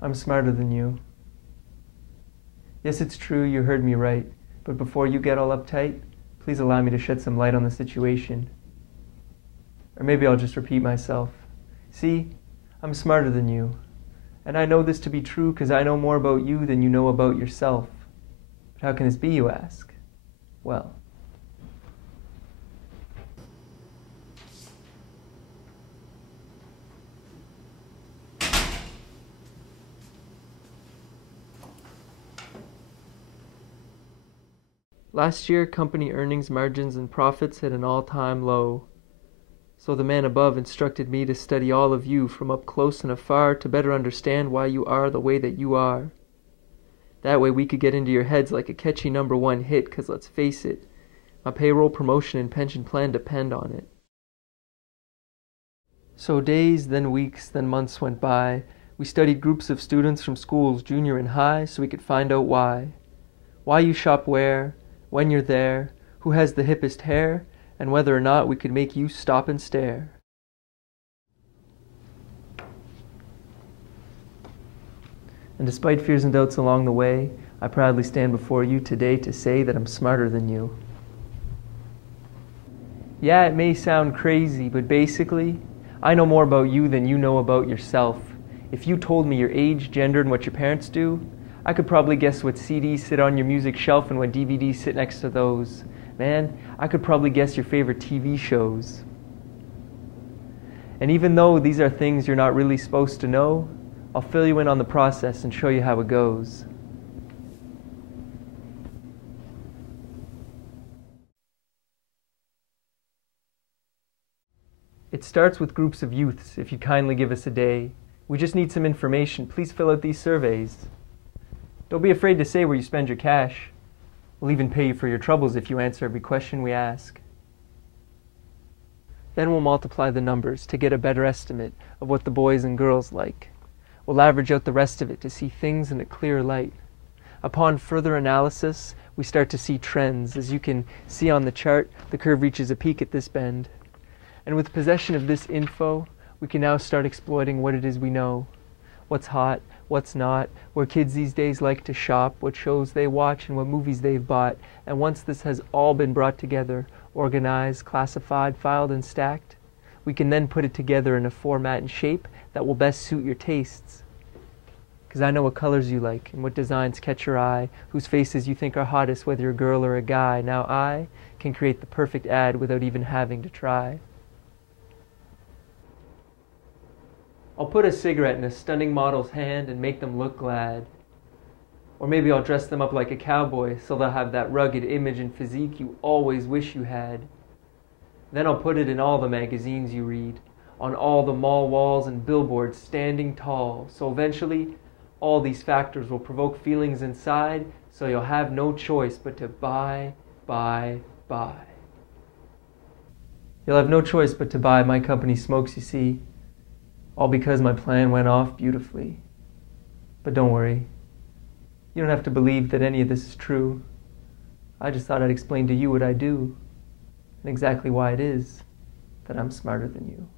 I'm smarter than you. Yes, it's true, you heard me right, but before you get all uptight, please allow me to shed some light on the situation. Or maybe I'll just repeat myself. See, I'm smarter than you, and I know this to be true because I know more about you than you know about yourself. But how can this be, you ask? Well, last year, company earnings, margins, and profits hit an all-time low. So the man above instructed me to study all of you from up close and afar to better understand why you are the way that you are. That way we could get into your heads like a catchy #1 hit, 'cause let's face it, my payroll, promotion, and pension plan depend on it. So days, then weeks, then months went by. We studied groups of students from schools, junior and high, so we could find out why. Why you shop where, when you're there, who has the hippest hair, and whether or not we could make you stop and stare. And despite fears and doubts along the way, I proudly stand before you today to say that I'm smarter than you. Yeah, it may sound crazy, but basically, I know more about you than you know about yourself. If you told me your age, gender, and what your parents do, I could probably guess what CDs sit on your music shelf and what DVDs sit next to those. Man, I could probably guess your favorite TV shows. And even though these are things you're not really supposed to know, I'll fill you in on the process and show you how it goes. It starts with groups of youths, if you'd kindly give us a day. We just need some information. Please fill out these surveys. Don't be afraid to say where you spend your cash. We'll even pay you for your troubles if you answer every question we ask. Then we'll multiply the numbers to get a better estimate of what the boys and girls like. We'll average out the rest of it to see things in a clearer light. Upon further analysis, we start to see trends. As you can see on the chart, the curve reaches a peak at this bend. And with possession of this info, we can now start exploiting what it is we know. What's hot, what's not, where kids these days like to shop, what shows they watch, and what movies they've bought. And once this has all been brought together, organized, classified, filed, and stacked, we can then put it together in a format and shape that will best suit your tastes. Because I know what colors you like, and what designs catch your eye, whose faces you think are hottest, whether you're a girl or a guy. Now I can create the perfect ad without even having to try. I'll put a cigarette in a stunning model's hand and make them look glad. Or maybe I'll dress them up like a cowboy so they'll have that rugged image and physique you always wish you had. Then I'll put it in all the magazines you read, on all the mall walls and billboards standing tall, so eventually all these factors will provoke feelings inside, so you'll have no choice but to buy. You'll have no choice but to buy my company smokes, you see. All because my plan went off beautifully. But don't worry. You don't have to believe that any of this is true. I just thought I'd explain to you what I do, and exactly why it is that I'm smarter than you.